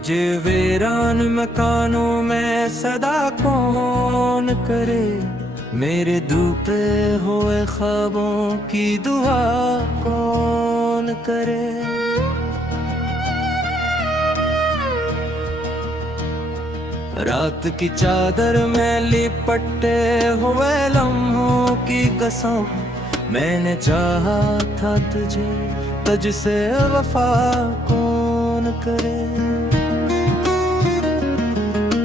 तुझे वीरान मकानों में सदा कौन करे, मेरे डूबे हुए ख्वाबों की दुआ कौन करे। रात की चादर में लिपटे हुए लम्हों की कसम, मैंने चाहा था तुझे, तुझसे वफा कौन करे।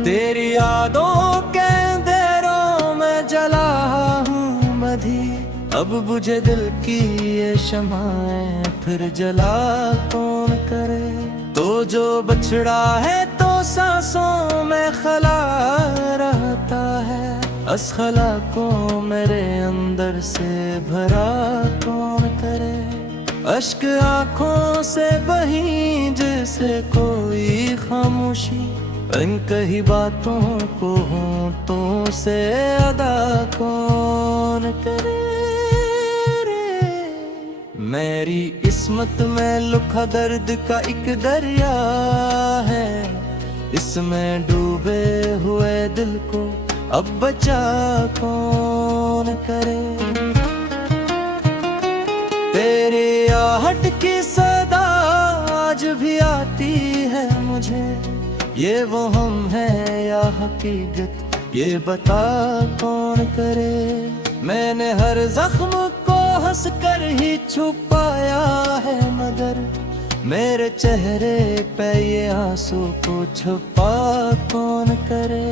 तेरी यादों के अंधेरों में जला हूँ बधी, अब बुझे दिल की ये शमाएं फिर जला कौन करे। तो जो बछड़ा है तो सांसों में खला रहता है, अस खला को मेरे अंदर से भरा कौन करे। अश्क आँखों से बही जैसे कोई खामोशी, इन कही बातों को होंठों से अदा कौन करे। मेरी किस्मत में लुका दर्द का एक दरिया है, इसमें डूबे हुए दिल को अब बचा कौन करे। तेरे आहट की सदा आज भी आती है मुझे, ये वो हम है या हकीकत ये बता कौन करे। मैंने हर जख्म को हंस कर ही छुपाया है, मगर मेरे चेहरे पे ये आंसू को छुपा कौन करे।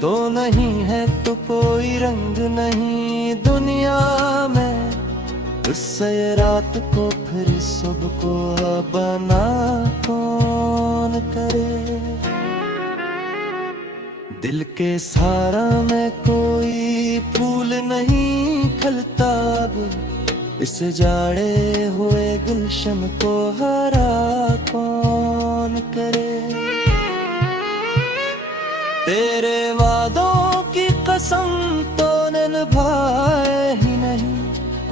तो नहीं है तो कोई रंग नहीं दुनिया में, उससे रात को फिर सुबह को बना कौन करे। दिल के सहारा में कोई फूल नहीं खिलता अब, इस जाड़े हुए गुलशन को हरा कौन करे। तेरे वादों की कसम तो निभाए ही नहीं,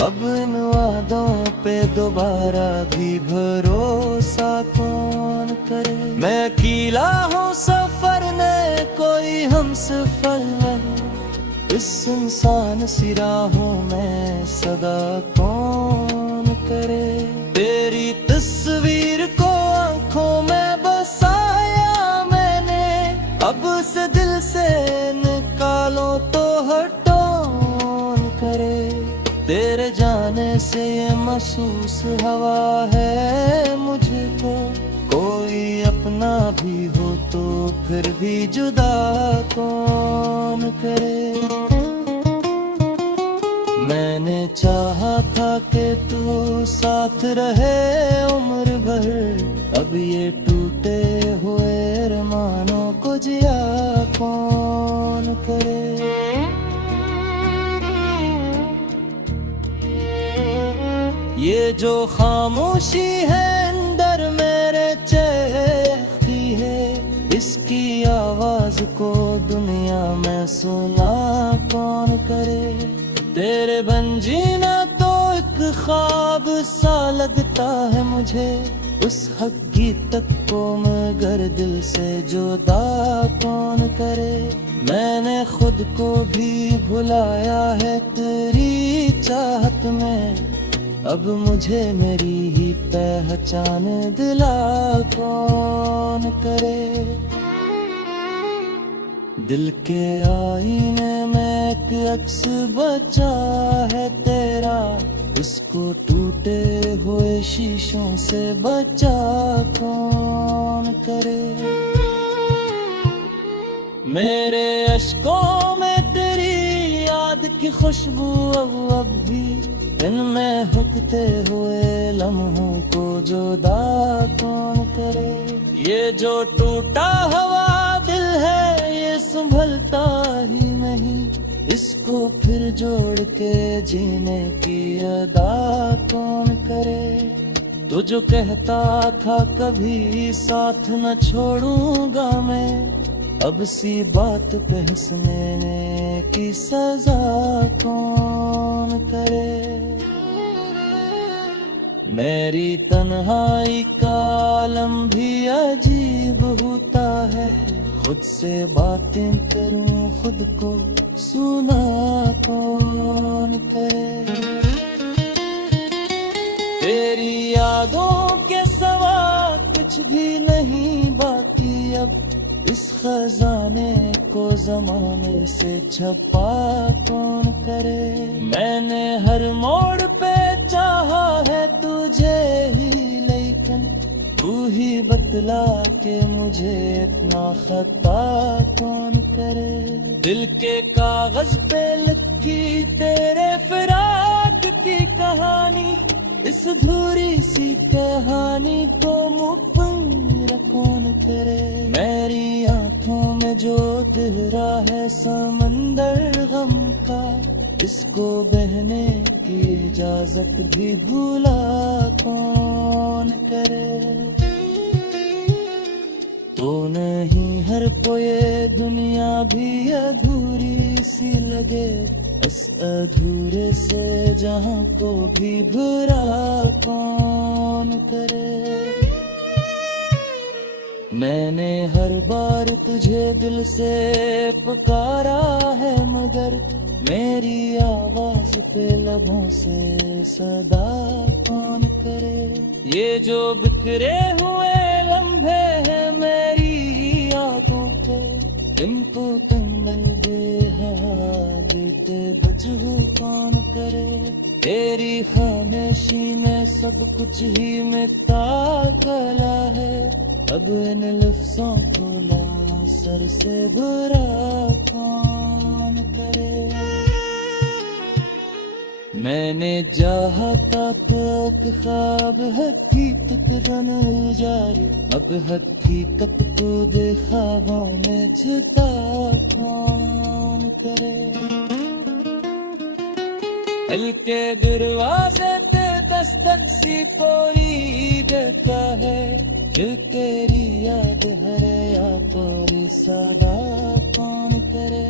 अब इन वादों पे दोबारा भी भरोसा कौन करे। मैं अकेला हूँ सफर ने कोई हमसफर नहीं, इस इंसान सी राहों में सदा कौन करे। तेरी तस्वीर को आंखों में बसाया मैंने, अब से दिल से निकालो तो हटो कौन करे। तेरे जाने से ये महसूस हवा है मुझको, कोई अपना भी हो तो फिर भी जुदा कौन करे। मैंने चाहा था कि तू साथ रहे उम्र भर, अब ये टूटे हुए अरमानों को जिया कौन करे। ये जो खामोशी है अंदर मेरे चहती है, इसकी आवाज को दुनिया में सुना कौन करे। तेरे बन जीना तो एक ख्वाब सा लगता है मुझे, उस हकीकत को मगर दिल से जुदा कौन करे। मैंने खुद को भी भुलाया है तेरी चाहत में, अब मुझे मेरी ही पहचान दिला कौन करे। दिल के आईने में एक अक्स बचा है तेरा, इसको टूटे हुए शीशों से बचा कौन करे। मेरे अश्कों में तेरी याद की खुशबू अब भी, इनमें हुकते हुए लम्हों को जुदा कौन करे। ये जो टूटा हुआ दिल है ये संभलता ही नहीं, इसको फिर जोड़ के जीने की अदा कौन करे। तो जो कहता था कभी साथ न छोड़ूंगा मैं, अब सी बात पे हंसने की सजा कौन करे। मेरी तन्हाई का आलम भी अजीब हूँ खुद से बातें करूं खुद को सुना कौन करे। तेरी यादों के सिवा कुछ भी नहीं बाकी अब, इस खजाने को जमाने से छपा कौन करे। मैंने हर मोड़ पे चाहा है तुझे ही, लेकिन तू ही बतला के मुझे इतना खता कौन करे। दिल के कागज पे लिखी तेरे फिराक की कहानी, इस अधूरी सी कहानी को मुकम्मल कौन करे। मेरी आंखों में जो दिहरा है समंदर गम का, इसको बहने की इजाजत भी भूला कौन करे। तो नहीं हर कोई दुनिया भी अधूरी सी लगे, इस अधूरे से जहां को भी भरा कौन करे। मैंने हर बार तुझे दिल से पुकारा है, मगर मेरी आवाज पे लबों से सदा कौन करे। ये जो बिखरे हुए लम्हे हैं मेरी आंखों पे, इनको तुम देते बचहू कौन करे। तेरी खामोशी में सब कुछ ही मिटता कला है, अब इन लफ्जों को ना सर से बुरा कौन करे। मैंने चाहता तो एक ख्वाब हकीकत बन जाए, अब हकीकत को ख्वाबों में छुपा कौन करे। दिल के दरवाजे पे दस्तक सी कोई देता है, दिल तेरी याद हरे या तोरी सदा कौन करे।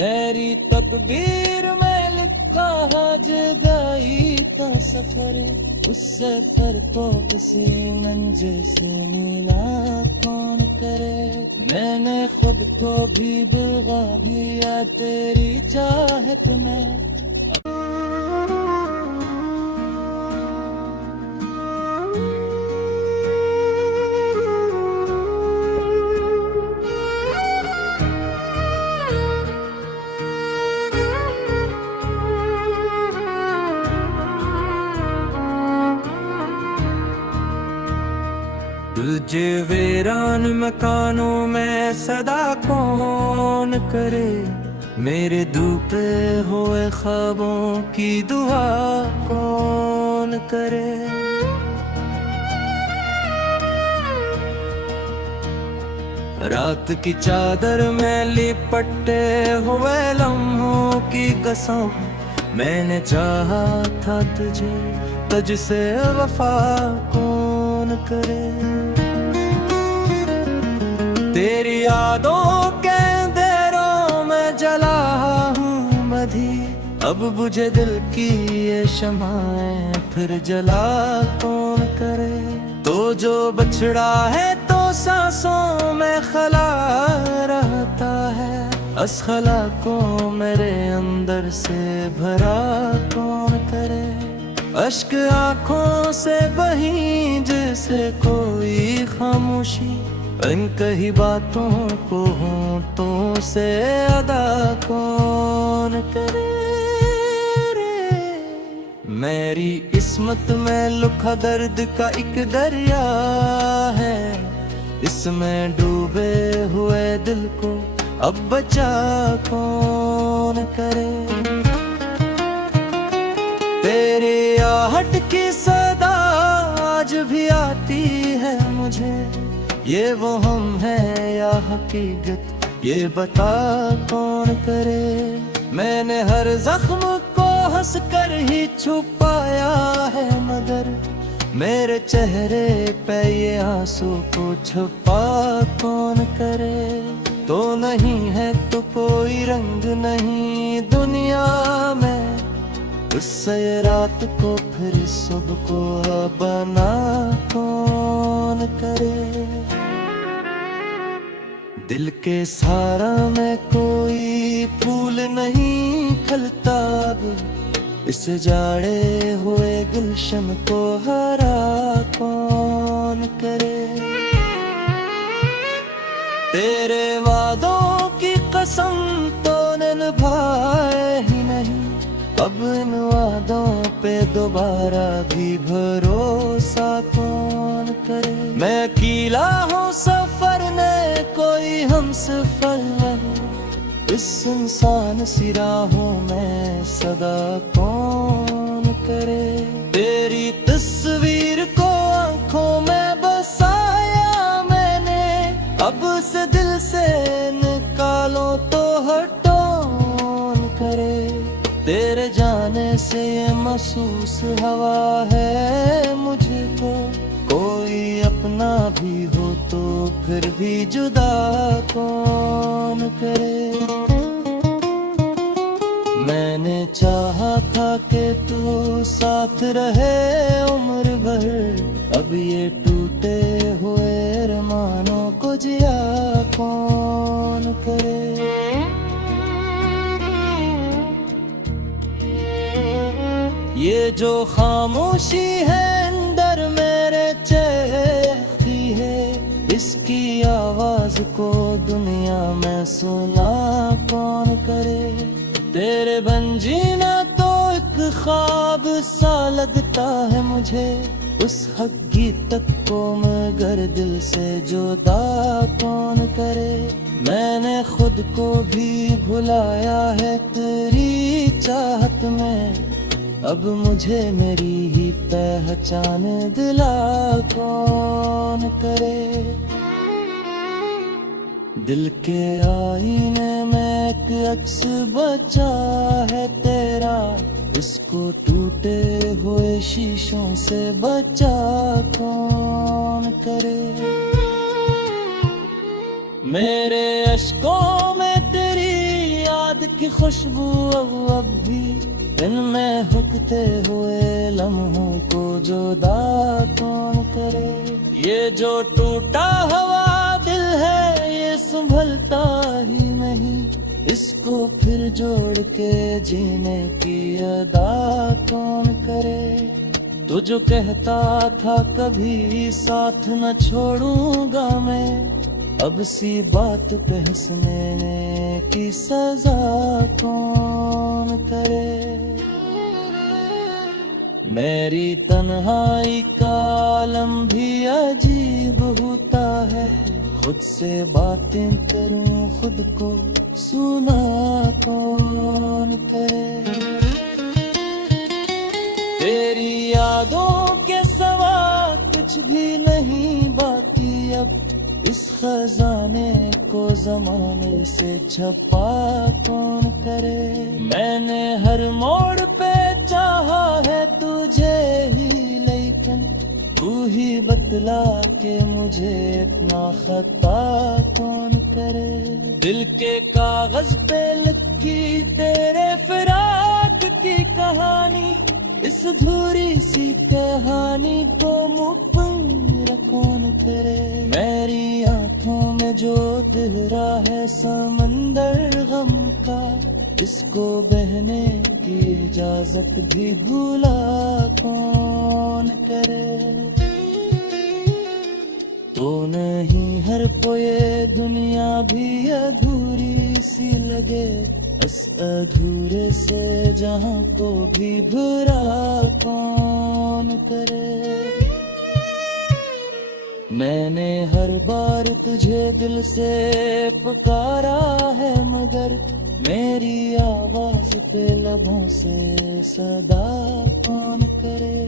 मेरी तकदीर में लिखा है जुदाई का सफर, उस सफर को किसी मंजिल से मिला कौन करे। मैंने खुद को भी भुला दिया तेरी चाहत में। तुझे वीरान मकानों में सदा कौन करे, मेरे डूबे हुए ख्वाबों की दुआ कौन करे। रात की चादर में लिपटे हुए लम्हों की कसम, मैंने चाहा था तुझे तुझसे वफा कौन करे। तेरी यादों के अंधेरों में जला हूँ मधी, अब बुझे दिल की ये शमाएं फिर जला कौन करे। तो जो बछड़ा है तो सांसों में खला रहता है, अस खला को मेरे अंदर से भरा कौन करे। अश्क आँखों से बही जैसे कोई खामोशी, इन कही बातों को होठों से अदा कौन करे। मेरी किस्मत में लुका दर्द का एक दरिया है, इसमें डूबे हुए दिल को अब बचा कौन करे। तेरे आहट की सदा आज भी आती है मुझे, ये वो हम है या हकीकत ये बता कौन करे। मैंने हर जख्म को हंस कर ही छुपाया है, मगर मेरे चेहरे पे ये आंसू को छुपा कौन करे। तो नहीं है तो कोई रंग नहीं दुनिया में, उससे रात को फिर सुबह को बना कौन करे। दिल के सारा में कोई फूल नहीं खिलता अब, इस जाड़े हुए गुलशन को हरा कौन करे। तेरे वादों की कसम तो निभाए ही नहीं, अब इन वादों पे दोबारा भी भरोसा कौन करे। मैं अकेला हूँ सफर ने कोई हम सफर नहीं, इस इंसान सी राहों में सदा कौन करे। तेरी तस्वीर को आंखों में बसाया मैंने, अब से दिल से निकालो तो हटो कौन करे। तेरे जाने से ये महसूस हवा है मुझको, कोई अपना भी हो तो फिर भी जुदा कौन करे। मैंने चाहा था कि तू साथ रहे उम्र भर, अब ये टूटे हुए अरमानों को जिया कौन करे। ये जो खामोशी है अंदर मेरे चहती है, इसकी आवाज को दुनिया में सुना कौन करे। तेरे बन जीना तो एक ख्वाब सा लगता है मुझे, उस हकीकत को मगर दिल से जुदा कौन करे। मैंने खुद को भी भुलाया है तेरी चाहत में, अब मुझे मेरी ही पहचान दिला कौन करे। दिल के आईने में एक अक्स बचा है तेरा, इसको टूटे हुए शीशों से बचा कौन करे। मेरे अश्कों में तेरी याद की खुशबू अब भी, इनमें हुकते हुए लम्हों को जुदा कौन करे। ये जो टूटा हुआ दिल है ये संभलता ही नहीं, इसको फिर जोड़ के जीने की अदा कौन करे। तू जो कहता था कभी साथ न छोड़ूंगा मैं, अब सी बात पे हंसने की सजा कौन करे। मेरी तन्हाई का आलम भी अजीब होता है, खुद से बातें करूं खुद को सुना कौन करे। तेरी यादों के सिवा कुछ भी नहीं बाकी अब, इस खजाने को जमाने से छपा कौन करे। मैंने हर मोड़ पे चाहा है तुझे ही, लेकिन तू ही बतला के मुझे इतना खता कौन करे। दिल के कागज पे लिखी तेरे फिराक की कहानी, इस अधूरी सी कहानी को मुकम्मल कौन करे। मेरी आंखों में जो दिलरा है समंदर गम का, इसको बहने की इजाजत भी भूला कौन करे। तो नहीं हर पोए दुनिया भी अधूरी सी लगे, बस अधूरे से जहां को भी भरा कौन करे। मैंने हर बार तुझे दिल से पुकारा है, मगर मेरी आवाज पे लबों से सदा कौन करे।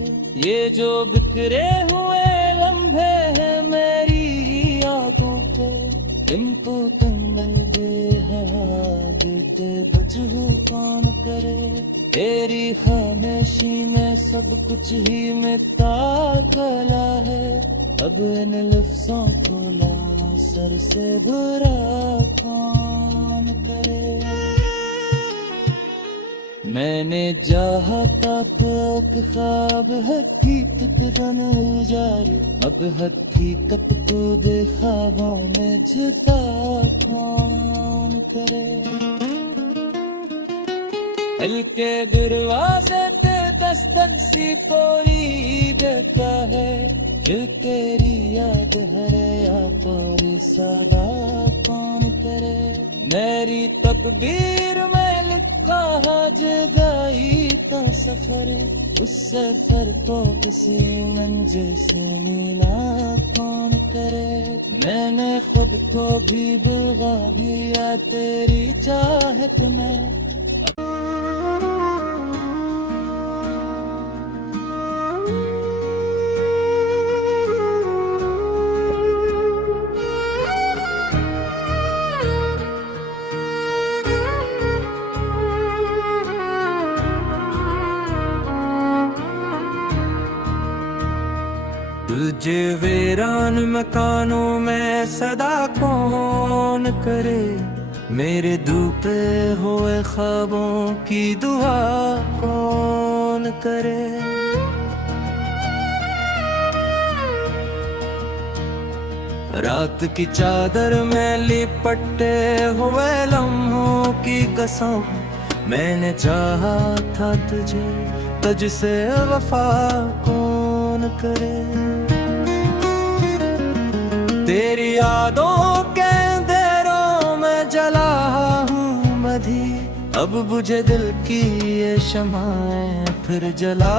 ये जो बिखरे हुए लम्हे हैं मेरी आंखों पे, इनको तुम देते बचहू कौन करे। तेरी खामोशी में सब कुछ ही मिटा कला है, अब इन लफ्ज़ों को ला सर से बुरा कौन करे। मैंने चाहता तो एक ख्वाब हकीकत बन जारी, अब हकीकत को देखा में जुदा कौन करे। दिल के दरवाजे पे दस्तक सी कोई देता है, दिल तेरी याद है या तोरी सदा कौन करे। मेरी तकदीर में लिखा है जुदाई का सफर, उस सफर को किसी मंजिल से मिला कौन करे। मैंने खुद को भी भुला दिया तेरी चाहत में। तुझे वीरान मकानों में सदा कौन करे, मेरे डूबे हुए ख्वाबों की दुआ कौन करे। रात की चादर में लिपटे हुए लम्हों की कसम, मैंने चाहा था तुझे, तुझसे वफा कौन करे। तेरी यादों के अंधेरों में जला हूँ मधी, अब बुझे दिल की ये शमाएं फिर जला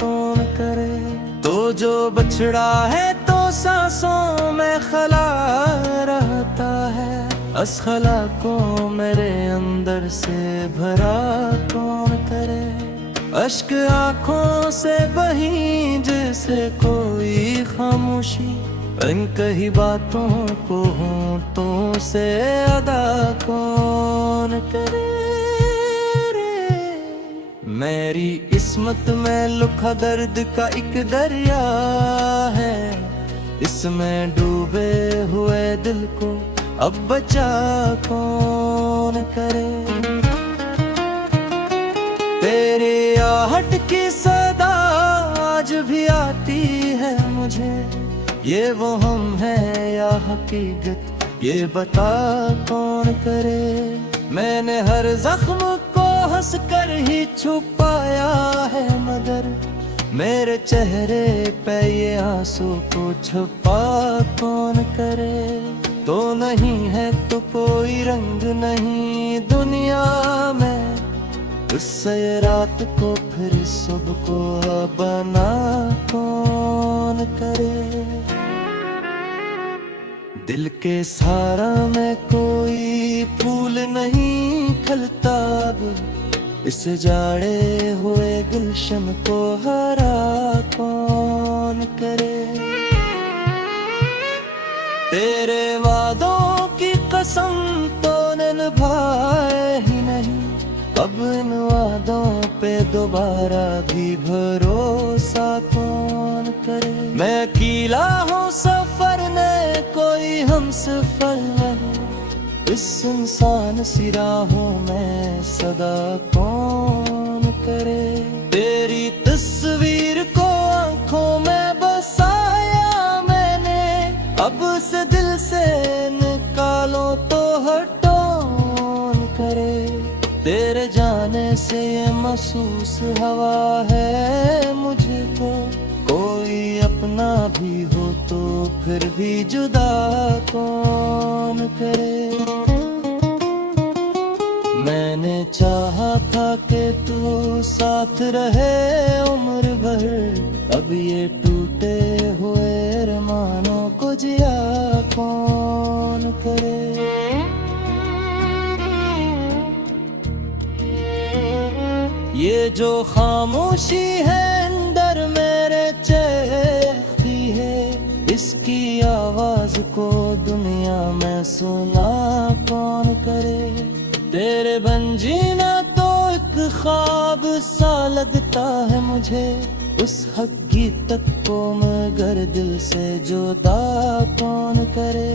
कौन करे। तो जो बछड़ा है तो सांसों में खला रहता है, अस खला को मेरे अंदर से भरा कौन करे। अश्क आँखों से बही जैसे कोई खामोशी, इन कही बातों को होंठों से अदा कौन करे। मेरी किस्मत में लुका दर्द का एक दरिया है, इसमें डूबे हुए दिल को अब बचा कौन करे। तेरे आहट की सदा आज भी आती है मुझे, ये वो हम है या हकीकत ये बता कौन करे। मैंने हर जख्म को हंस कर ही छुपाया है, मगर मेरे चेहरे पे ये आंसू को छुपा कौन करे। तो नहीं है तो कोई रंग नहीं दुनिया में, उससे रात को फिर सुबह को बना कौन करे। दिल के सारा में कोई फूल नहीं खिलता अब, इस जाड़े हुए गुलशन को हरा कौन करे। तेरे वादों की कसम तो निभाए ही नहीं, अब इन वादों पे दोबारा भी भरोसा कौन करे। मैं अकेला हूँ सफर ने कोई हम सफर नहीं, इस इंसान सी राहों में सदा कौन करे। तेरी तस्वीर को आंखों में बसाया मैंने, अब से दिल से निकालो तो हटो कौन करे। तेरे जाने से ये महसूस हवा है मुझको, कोई अपना भी हो तो फिर भी जुदा कौन करे। मैंने चाहा था कि तू साथ रहे उम्र भर, अब ये टूटे हुए अरमानों को जिया कौन करे। ये जो खामोशी है अंदर मेरे चहती है, इसकी आवाज को दुनिया में सुना कौन करे। तेरे बन जीना तो एक ख्वाब सा लगता है मुझे, उस हकीकत को मगर दिल से जुदा कौन करे।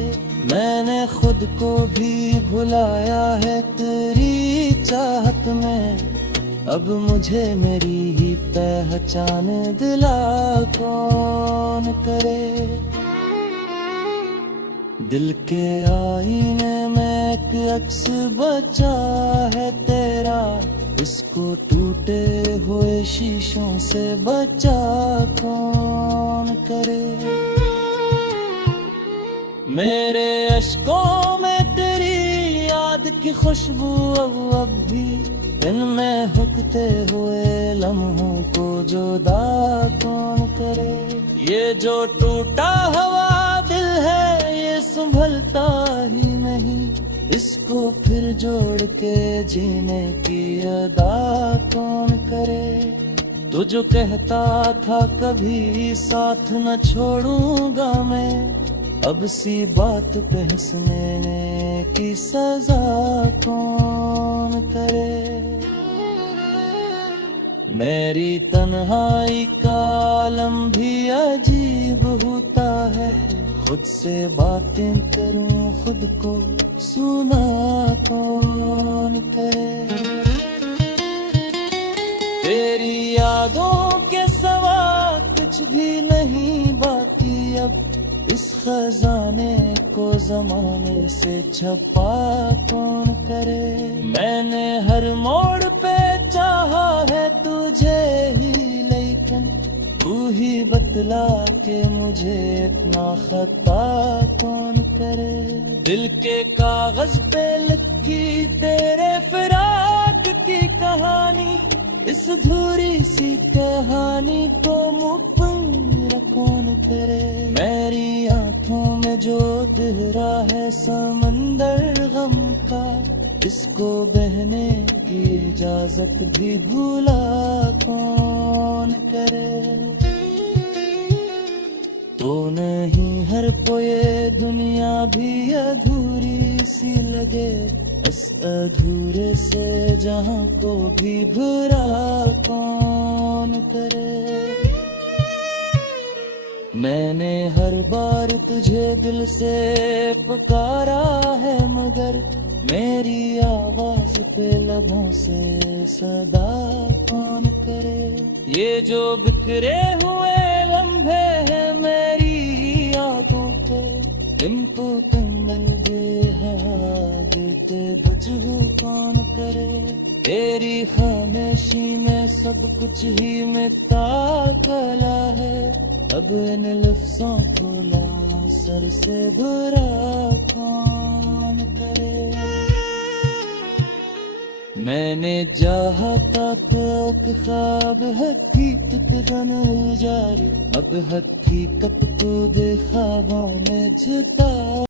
मैंने खुद को भी भुलाया है तेरी चाहत में, अब मुझे मेरी ही पहचान दिला कौन करे। दिल के आईने में एक अक्स बचा है तेरा, इसको टूटे हुए शीशों से बचा कौन करे। मेरे अश्कों में तेरी याद की खुशबू अब भी, इनमें हुकते हुए लम्हों को जुदा कौन करे। ये जो टूटा हुआ दिल है ये संभलता ही नहीं, इसको फिर जोड़ के जीने की अदा कौन करे। तू जो कहता था कभी साथ न छोड़ूंगा मैं, अब सी बात पे हंसने की सजा कौन करे। मेरी तन्हाई का आलम भी अजीब होता है, खुद से बातें करूं खुद को सुना कौन करे। तेरी यादों के सिवा कुछ भी नहीं बाकी अब, इस खजाने को जमाने से छपा कौन करे। मैंने हर मोड़ पे चाहा है तुझे ही, लेकिन तू ही बतला के मुझे इतना खता कौन करे। दिल के कागज पे लिखी तेरे फिराक की कहानी, इस अधूरी सी कहानी को मुकम्मल कौन करे। मेरी आंखों में जो दिहरा है समंदर गम का, इसको बहने की इजाजत भी भूला कौन करे। तो नहीं हर पोए दुनिया भी अधूरी सी लगे, इस अधूरे से जहां को भी भरा कौन करे। मैंने हर बार तुझे दिल से पुकारा है, मगर मेरी आवाज पे लबों से सदा कौन करे। ये जो बिखरे हुए लम्हे हैं मेरी आंखों पे, तुमको तुम मिल गए देते बजहू कौन करे। तेरी खामोशी में सब कुछ ही मिटता कला है, अब इन लफ्ज़ों को ना सर से बुरा कौन करे। मैंने चाहता तो एक ख्वाब हकीकत बन जारी, अब हकीकत को देखा में जुता